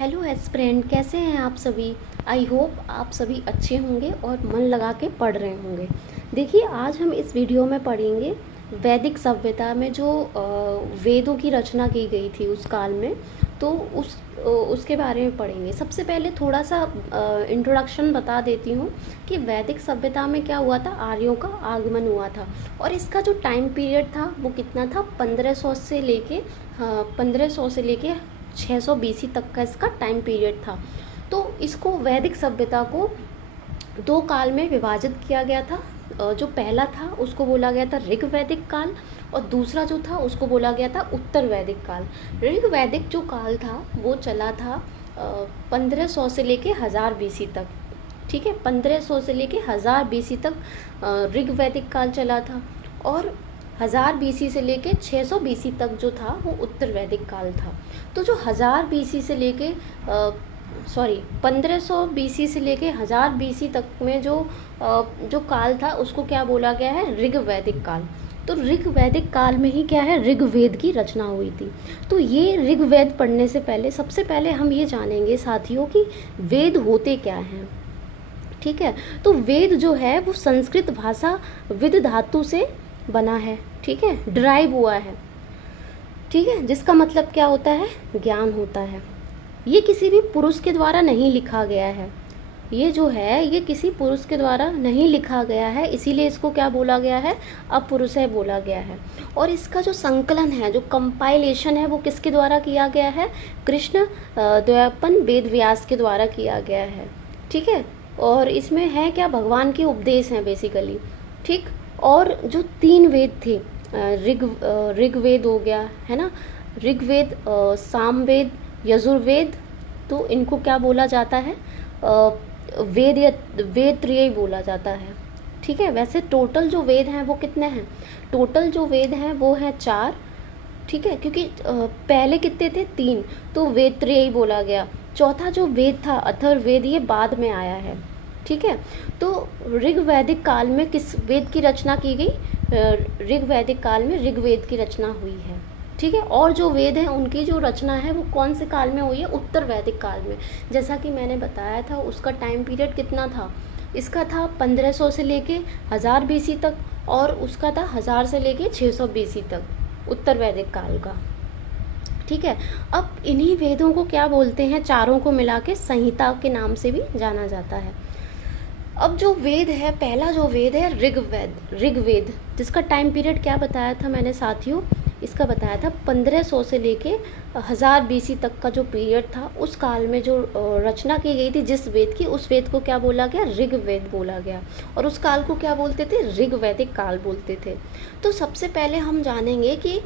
Hello aspirant, कैसे हैं आप सभी। आई होप आप सभी अच्छे होंगे और मन लगा के पढ़ रहे होंगे। देखिए, आज हम इस वीडियो में पढ़ेंगे वैदिक सभ्यता में जो वेदों की रचना की गई थी उस काल में। तो उसके बारे में पढ़ेंगे। सबसे पहले थोड़ा सा इंट्रोडक्शन बता देती हूँ कि वैदिक सभ्यता में क्या हुआ था। आर्यों का आगमन हुआ था और इसका जो टाइम पीरियड था वो कितना था, 1500 से लेके 600 बीसी तक का इसका टाइम पीरियड था। तो इसको वैदिक सभ्यता को दो काल में विभाजित किया गया था। जो पहला था उसको बोला गया था ऋग वैदिक काल और दूसरा जो था उसको बोला गया था उत्तर वैदिक काल। ऋग वैदिक जो काल था वो चला था 1500 से लेके 1000 बीसी तक। ठीक है, 1500 से लेके 1000 बीसी तक ऋग वैदिक काल चला था और 1000 बीसी से लेके 600 बीसी तक जो था वो उत्तर वैदिक काल था। तो जो 1000 बीसी से लेके 1500 बीसी से लेके 1000 बीसी तक में जो काल था उसको क्या बोला गया है, ऋग वैदिक काल। तो ऋग वैदिक काल में ही क्या है, ऋग्वेद की रचना हुई थी। तो ये ऋग्वेद पढ़ने से पहले सबसे पहले हम ये जानेंगे साथियों कि वेद होते क्या हैं। ठीक है, तो वेद जो है वो संस्कृत भाषा विद धातु से बना है। ठीक है, ड्राइव हुआ है। ठीक है, जिसका मतलब क्या होता है, ज्ञान होता है। ये किसी भी पुरुष के द्वारा नहीं लिखा गया है। ये जो है ये किसी पुरुष के द्वारा नहीं लिखा गया है, इसीलिए इसको क्या बोला गया है, अपुरुषय बोला गया है। और इसका जो संकलन है, जो कंपाइलेशन है, वो किसके द्वारा किया गया है, कृष्ण द्वैपायन वेद व्यास के द्वारा किया गया है। ठीक है, और इसमें है क्या, भगवान के उपदेश हैं बेसिकली। ठीक, और जो 3 वेद थे, ऋग्वेद हो गया है ना, ऋग्वेद, सामवेद, यजुर्वेद, तो इनको क्या बोला जाता है, वेद त्रयी बोला जाता है। ठीक है, वैसे टोटल जो वेद हैं वो कितने हैं, टोटल जो वेद हैं वो हैं 4। ठीक है, क्योंकि पहले कितने थे, 3, तो वेद त्रयी बोला गया। चौथा जो वेद था अथर्ववेद, ये बाद में आया है। ठीक है, तो ऋग वैदिक काल में किस वेद की रचना की गई, ऋग वैदिक काल में ऋग्वेद की रचना हुई है। ठीक है, और जो वेद हैं उनकी जो रचना है वो कौन से काल में हुई है, उत्तर वैदिक काल में। जैसा कि मैंने बताया था उसका टाइम पीरियड कितना था, इसका था 1500 से लेके 1000 बीसी तक और उसका था 1000 से लेके 600 बीसी तक, उत्तर वैदिक काल का। ठीक है, अब इन्हीं वेदों को क्या बोलते हैं, चारों को मिला के संहिता के नाम से भी जाना जाता है। अब जो वेद है, पहला जो वेद है ऋग्वेद, जिसका टाइम पीरियड क्या बताया था मैंने साथियों, इसका बताया था 1500 से लेके 1000 बीसी तक का जो पीरियड था, उस काल में जो रचना की गई थी जिस वेद की, उस वेद को क्या बोला गया, ऋग्वेद बोला गया। और उस काल को क्या बोलते थे, ऋग्वैदिक काल बोलते थे। तो सबसे पहले हम जानेंगे कि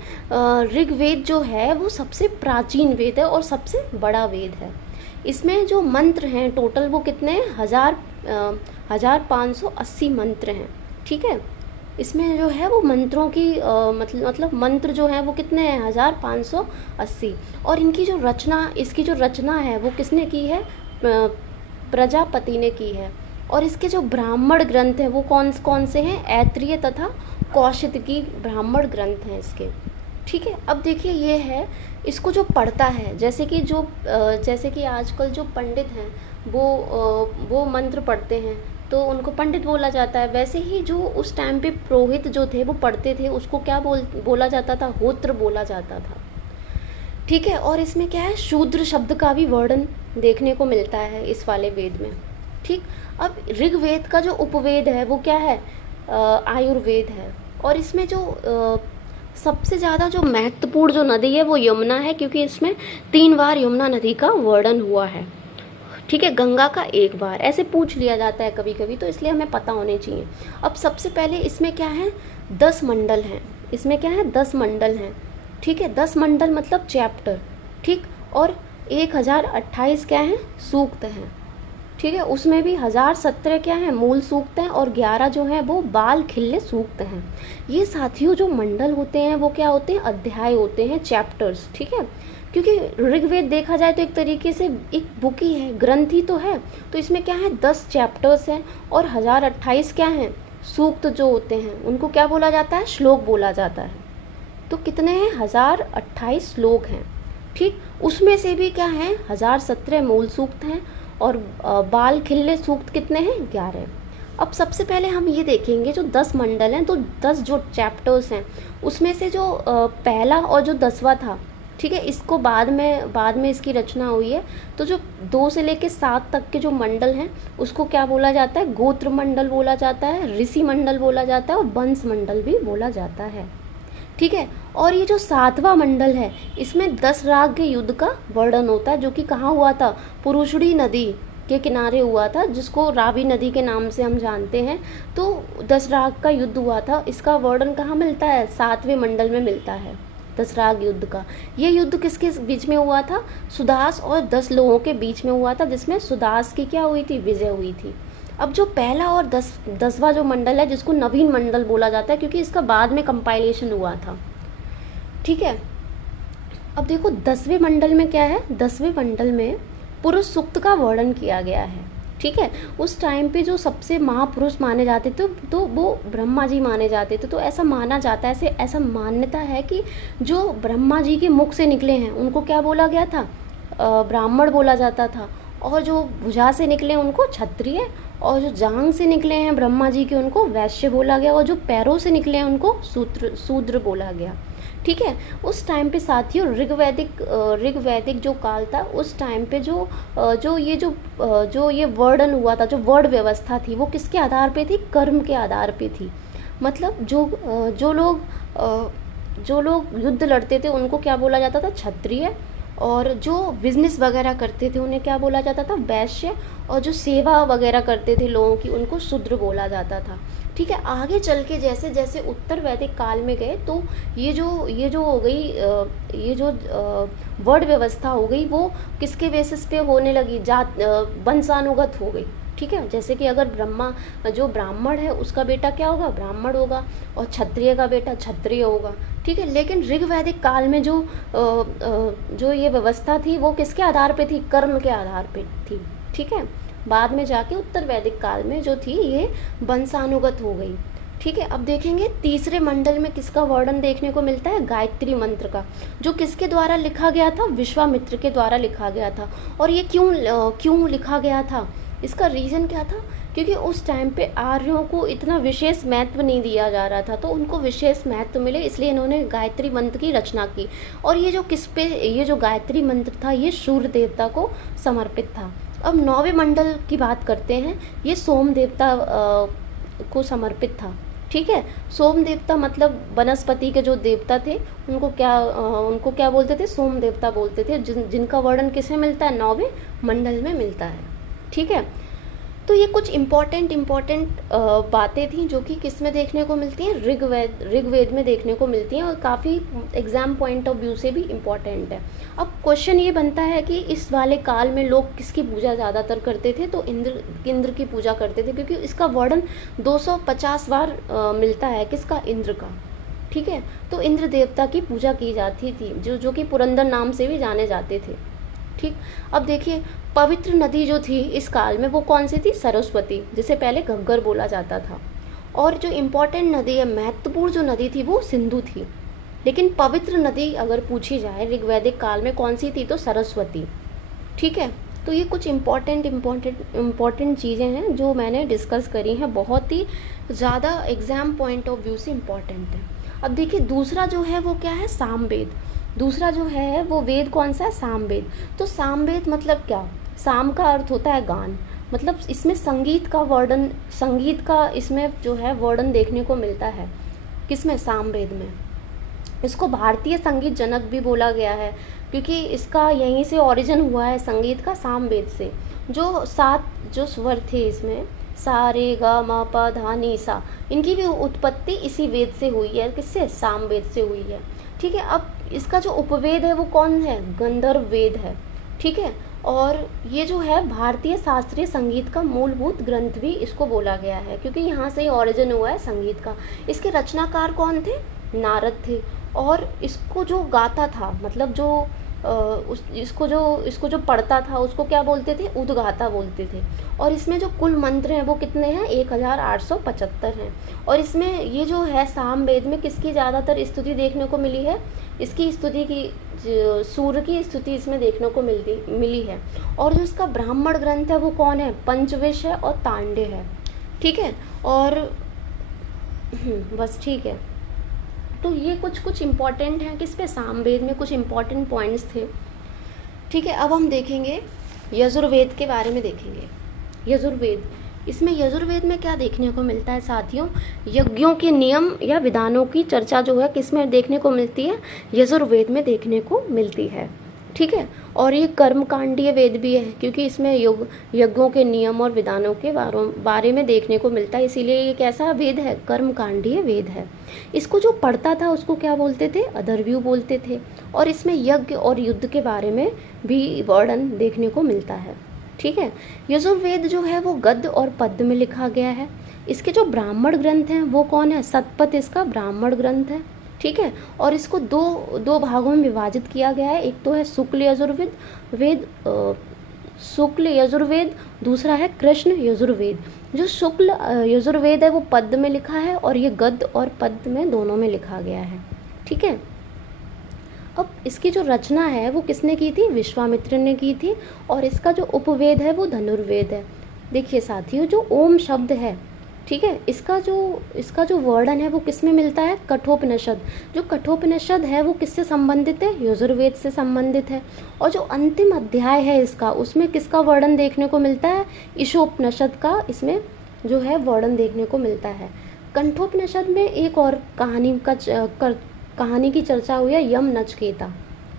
ऋग्वेद जो है वो सबसे प्राचीन वेद है और सबसे बड़ा वेद है। इसमें जो मंत्र हैं टोटल वो कितने हैं, 1580 मंत्र हैं। ठीक है, इसमें जो है वो मंत्रों की मतलब मंत्र जो है वो कितने हैं, 1580। और इनकी जो रचना, इसकी जो रचना है वो किसने की है, प्रजापति ने की है। और इसके जो ब्राह्मण ग्रंथ हैं वो कौन कौन से हैं, ऐत्रेय तथा कौशिकी ब्राह्मण ग्रंथ हैं इसके। ठीक है, अब देखिए ये है, इसको जो पढ़ता है, जैसे कि आजकल जो पंडित हैं वो मंत्र पढ़ते हैं तो उनको पंडित बोला जाता है। वैसे ही जो उस टाइम पे पुरोहित जो थे वो पढ़ते थे, उसको क्या बोला जाता था, होत्र बोला जाता था। ठीक है, और इसमें क्या है, शूद्र शब्द का भी वर्णन देखने को मिलता है इस वाले वेद में। ठीक, अब ऋग्वेद का जो उपवेद है वो क्या है, आयुर्वेद है। और इसमें जो सबसे ज़्यादा जो महत्वपूर्ण जो नदी है वो यमुना है, क्योंकि इसमें 3 बार यमुना नदी का वर्णन हुआ है। ठीक है, गंगा का 1 बार, ऐसे पूछ लिया जाता है कभी कभी, तो इसलिए हमें पता होने चाहिए। अब सबसे पहले इसमें क्या है, 10 मंडल हैं। इसमें क्या है, 10 मंडल हैं। ठीक है, 10 मंडल मतलब चैप्टर। ठीक, और 1028 क्या है, सूक्त हैं। ठीक है, उसमें भी 1017 क्या है, मूल सूक्त हैं और 11 जो हैं वो बाल खिल्ले सूक्त हैं। ये साथियों जो मंडल होते हैं वो क्या होते हैं, अध्याय होते हैं, चैप्टर्स। ठीक है, क्योंकि ऋग्वेद देखा जाए तो एक तरीके से एक बुक ही है, ग्रंथ ही तो है। तो इसमें क्या है, 10 चैप्टर्स हैं और 1028 क्या हैं, सूक्त जो होते हैं उनको क्या बोला जाता है, श्लोक बोला जाता है। तो कितने हैं, 1028 श्लोक हैं। ठीक, उसमें से भी क्या है 1017 मूल सूक्त हैं और बाल खिल्ले सूक्त कितने हैं 11। अब सबसे पहले हम ये देखेंगे जो 10 मंडल हैं, तो 10 जो चैप्टर्स हैं उसमें से जो पहला और जो 10वां था, ठीक है, इसको बाद में इसकी रचना हुई है। तो जो 2 से लेके 7 तक के जो मंडल हैं उसको क्या बोला जाता है, गोत्र मंडल बोला जाता है, ऋषि मंडल बोला जाता है और वंश मंडल भी बोला जाता है। ठीक है, और ये जो 7वां मंडल है इसमें 10 राग के युद्ध का वर्णन होता है, जो कि कहाँ हुआ था, पुरुषड़ी नदी के किनारे हुआ था, जिसको रावी नदी के नाम से हम जानते हैं। तो 10 राग का युद्ध हुआ था, इसका वर्णन कहाँ मिलता है, 7वें मंडल में मिलता है 10 राग युद्ध का। ये युद्ध किसके बीच में हुआ था, सुदास और 10 लोगों के बीच में हुआ था, जिसमें सुदास की क्या हुई थी, विजय हुई थी। अब जो पहला और 10वां जो मंडल है, जिसको नवीन मंडल बोला जाता है क्योंकि इसका बाद में कंपाइलेशन हुआ था। ठीक है, अब देखो 10वें मंडल में क्या है, 10वें मंडल में पुरुष सूक्त का वर्णन किया गया है। ठीक है, उस टाइम पे जो सबसे महापुरुष माने जाते थे तो वो ब्रह्मा जी माने जाते थे। तो ऐसा माना जाता है, ऐसा मान्यता है कि जो ब्रह्मा जी के मुख से निकले हैं उनको क्या बोला गया था, ब्राह्मण बोला जाता था, और जो भुजा से निकले उनको क्षत्रिय, और जो जांग से निकले हैं ब्रह्मा जी के उनको वैश्य बोला गया, और जो पैरों से निकले हैं उनको शूद्र बोला गया। ठीक है, उस टाइम पे साथियों ऋग्वैदिक जो काल था, उस टाइम पे जो ये वर्णन हुआ था, जो वर्ण व्यवस्था थी, वो किसके आधार पे थी, कर्म के आधार पे थी। मतलब जो लोग युद्ध लड़ते थे उनको क्या बोला जाता था, क्षत्रिय, और जो बिजनेस वगैरह करते थे उन्हें क्या बोला जाता था, वैश्य, और जो सेवा वगैरह करते थे लोगों की उनको शूद्र बोला जाता था। ठीक है, आगे चल के जैसे जैसे उत्तर वैदिक काल में गए तो ये जो हो गई, ये जो वर्ण व्यवस्था हो गई वो किसके बेसिस पे होने लगी, जात वंशानुगत हो गई। ठीक है, जैसे कि अगर जो ब्राह्मण है उसका बेटा क्या होगा, ब्राह्मण होगा, और क्षत्रिय का बेटा क्षत्रिय होगा। ठीक है, लेकिन ऋग्वैदिक काल में जो ये व्यवस्था थी वो किसके आधार पे थी, कर्म के आधार पे थी। ठीक है, बाद में जाके उत्तर वैदिक काल में जो थी ये वंशानुगत हो गई। ठीक है, अब देखेंगे तीसरे मंडल में किसका वर्णन देखने को मिलता है, गायत्री मंत्र का, जो किसके द्वारा लिखा गया था, विश्वामित्र के द्वारा लिखा गया था। और ये क्यों लिखा गया था, इसका रीज़न क्या था, क्योंकि उस टाइम पे आर्यों को इतना विशेष महत्व नहीं दिया जा रहा था, तो उनको विशेष महत्व मिले इसलिए इन्होंने गायत्री मंत्र की रचना की। और ये जो गायत्री मंत्र था ये सूर्य देवता को समर्पित था। अब 9वें मंडल की बात करते हैं, ये सोम देवता को समर्पित था। ठीक है, सोम देवता मतलब वनस्पति के जो देवता थे उनको क्या बोलते थे, सोम देवता बोलते थे, जिनका वर्णन किसमें मिलता है, 9वें मंडल में मिलता है। ठीक है, तो ये कुछ इम्पॉर्टेंट बातें थी जो कि किस में देखने को मिलती हैं, ऋग्वेद में देखने को मिलती हैं, और काफ़ी एग्जाम पॉइंट ऑफ व्यू से भी इम्पॉर्टेंट है। अब क्वेश्चन ये बनता है कि इस वाले काल में लोग किसकी पूजा ज़्यादातर करते थे, तो इंद्र की पूजा करते थे, क्योंकि इसका वर्णन 250 बार मिलता है, किसका, इंद्र का। ठीक है, तो इंद्र देवता की पूजा की जाती थी, जो कि पुरंदर नाम से भी जाने जाते थे। ठीक, अब देखिए पवित्र नदी जो थी इस काल में वो कौन सी थी, सरस्वती, जिसे पहले घग्गर बोला जाता था। और जो इम्पोर्टेंट नदी है, महत्वपूर्ण जो नदी थी वो सिंधु थी। लेकिन पवित्र नदी अगर पूछी जाए ऋग्वैदिक काल में कौन सी थी, तो सरस्वती। ठीक है, तो ये कुछ इम्पॉर्टेंट चीज़ें हैं जो मैंने डिस्कस करी हैं, बहुत ही ज़्यादा एग्जाम पॉइंट ऑफ व्यू से इम्पॉर्टेंट है। अब देखिए दूसरा जो है वो क्या है, सामवेद। दूसरा जो है वो वेद कौन सा है, सामवेद। तो सामवेद मतलब क्या, साम का अर्थ होता है गान, मतलब इसमें संगीत का इसमें जो है वर्णन देखने को मिलता है, किसमें, सामवेद में। इसको भारतीय संगीत जनक भी बोला गया है, क्योंकि इसका यहीं से ओरिजिन हुआ है संगीत का, सामवेद से। जो 7 जो स्वर थे इसमें, सा रे गा मा पा धा नी सा, इनकी भी उत्पत्ति इसी वेद से हुई है, किससे, सामवेद से हुई है। ठीक है, अब इसका जो उपवेद है वो कौन है, गंधर्व वेद है। ठीक है, और ये जो है भारतीय शास्त्रीय संगीत का मूलभूत ग्रंथ भी इसको बोला गया है, क्योंकि यहाँ से ही ओरिजिन हुआ है संगीत का। इसके रचनाकार कौन थे, नारद थे, और इसको जो गाता था, मतलब जो इसको जो पढ़ता था उसको क्या बोलते थे, उद्गाता बोलते थे। और इसमें जो कुल मंत्र हैं वो कितने हैं, 1875 हैं। और इसमें ये जो है सामवेद में किसकी ज़्यादातर स्तुति देखने को मिली है, इसकी स्तुति की सूर्य की स्तुति इसमें देखने को मिली है। और जो इसका ब्राह्मण ग्रंथ है वो कौन है, पंचविश है और तांडे है। ठीक है, और बस ठीक है। तो ये कुछ इम्पॉर्टेंट हैं किस पे, सामवेद में कुछ इम्पॉर्टेंट पॉइंट्स थे। ठीक है, अब हम देखेंगे यजुर्वेद के बारे में देखेंगे। यजुर्वेद, इसमें यजुर्वेद में क्या देखने को मिलता है साथियों, यज्ञों के नियम या विधानों की चर्चा जो है किस में देखने को मिलती है, यजुर्वेद में देखने को मिलती है। ठीक है, और ये कर्मकांडीय वेद भी है क्योंकि इसमें यज्ञों के नियम और विधानों के बारे में देखने को मिलता है, इसीलिए ये कैसा वेद है, कर्मकांडीय वेद है। इसको जो पढ़ता था उसको क्या बोलते थे, अथर्वयु बोलते थे। और इसमें यज्ञ और युद्ध के बारे में भी वर्णन देखने को मिलता है। ठीक है, यजुर्वेद जो है वो गद्य और पद्य में लिखा गया है। इसके जो ब्राह्मण ग्रंथ हैं वो कौन है, शतपथ इसका ब्राह्मण ग्रंथ है। ठीक है, और इसको दो भागों में विभाजित किया गया है, एक तो है शुक्ल यजुर्वेद, दूसरा है कृष्ण यजुर्वेद। जो शुक्ल यजुर्वेद है वो पद्य में लिखा है और ये गद्य और पद्य में दोनों में लिखा गया है। ठीक है, अब इसकी जो रचना है वो किसने की थी, विश्वामित्र ने की थी। और इसका जो उपवेद है वो धनुर्वेद है। देखिए साथियों, जो ओम शब्द है, ठीक है, इसका जो वर्णन है वो किस में मिलता है, कठोपनिषद। जो कठोपनिषद है वो किससे संबंधित है, यजुर्वेद से संबंधित है। और जो अंतिम अध्याय है इसका, उसमें किसका वर्णन देखने को मिलता है, ईशोपनिषद का इसमें जो है वर्णन देखने को मिलता है। कंठोपनिषद में एक और कहानी की चर्चा हुई है, यम नचिकेता।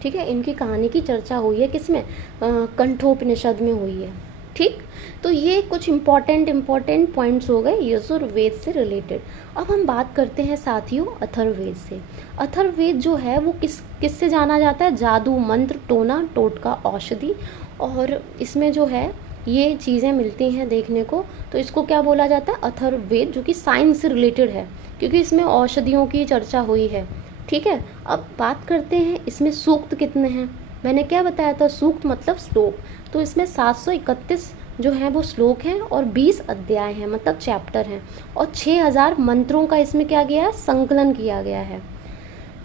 ठीक है, इनकी कहानी की चर्चा हुई है किसमें, कंठोपनिषद में हुई है। ठीक, तो ये कुछ इम्पॉर्टेंट पॉइंट्स हो गए यजुर्वेद से रिलेटेड। अब हम बात करते हैं साथियों अथर्ववेद से। अथर्ववेद जो है वो किससे जाना जाता है, जादू, मंत्र, टोना, टोटका, औषधि, और इसमें जो है ये चीज़ें मिलती हैं देखने को, तो इसको क्या बोला जाता है, अथर्ववेद, जो कि साइंस से रिलेटेड है क्योंकि इसमें औषधियों की चर्चा हुई है। ठीक है, अब बात करते हैं इसमें सूक्त कितने हैं। मैंने क्या बताया था, सूक्त मतलब श्लोक। तो इसमें 731 जो है वो श्लोक हैं और 20 अध्याय हैं, मतलब चैप्टर हैं, और 6000 मंत्रों का इसमें क्या गया है, संकलन किया गया है।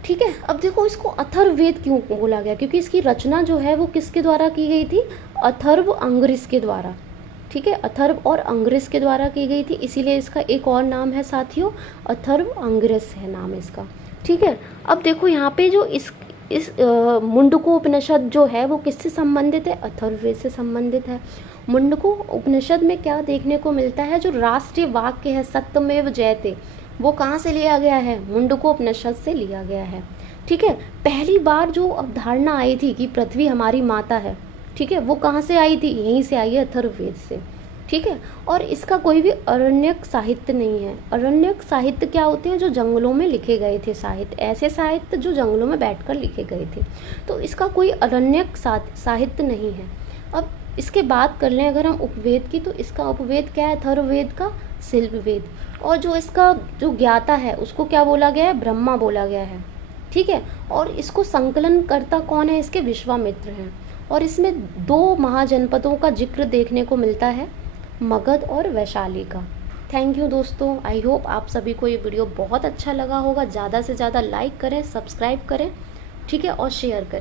ठीक है, अब देखो इसको अथर्ववेद क्यों बोला गया, क्योंकि इसकी रचना जो है वो किसके द्वारा की गई थी, अथर्व अंग्रिस के द्वारा। ठीक है, अथर्व और अंग्रिस के द्वारा की गई थी, इसीलिए इसका एक और नाम है साथियों, अथर्व अंग्रिस है नाम इसका। ठीक है, अब देखो यहाँ पे जो इस मुंडको उपनिषद जो है वो किससे संबंधित है, अथर्ववेद से संबंधित है। मुंडको उपनिषद में क्या देखने को मिलता है, जो राष्ट्रीय वाक्य है सत्यमेव जयते, वो कहाँ से लिया गया है, मुंडको उपनिषद से लिया गया है। ठीक है, पहली बार जो अवधारणा आई थी कि पृथ्वी हमारी माता है, ठीक है, वो कहाँ से आई थी, यहीं से आई है, अथर्ववेद से। ठीक है, और इसका कोई भी अरण्यक साहित्य नहीं है। अरण्यक साहित्य क्या होते हैं, जो जंगलों में लिखे गए थे साहित्य, ऐसे साहित्य जो जंगलों में बैठकर लिखे गए थे, तो इसका कोई अरण्यक साहित्य नहीं है। अब इसके बात कर लें अगर हम उपवेद की, तो इसका उपवेद क्या है, अथर्ववेद का शिल्पवेद। और जो इसका जो ज्ञाता है उसको क्या बोला गया है, ब्रह्मा बोला गया है। ठीक है, और इसको संकलन करता कौन है, इसके विश्वामित्र हैं। और इसमें 2 महाजनपदों का जिक्र देखने को मिलता है, मगध और वैशाली का। थैंक यू दोस्तों, आई होप आप सभी को ये वीडियो बहुत अच्छा लगा होगा। ज़्यादा से ज़्यादा लाइक करें, सब्सक्राइब करें, ठीक है, और शेयर करें।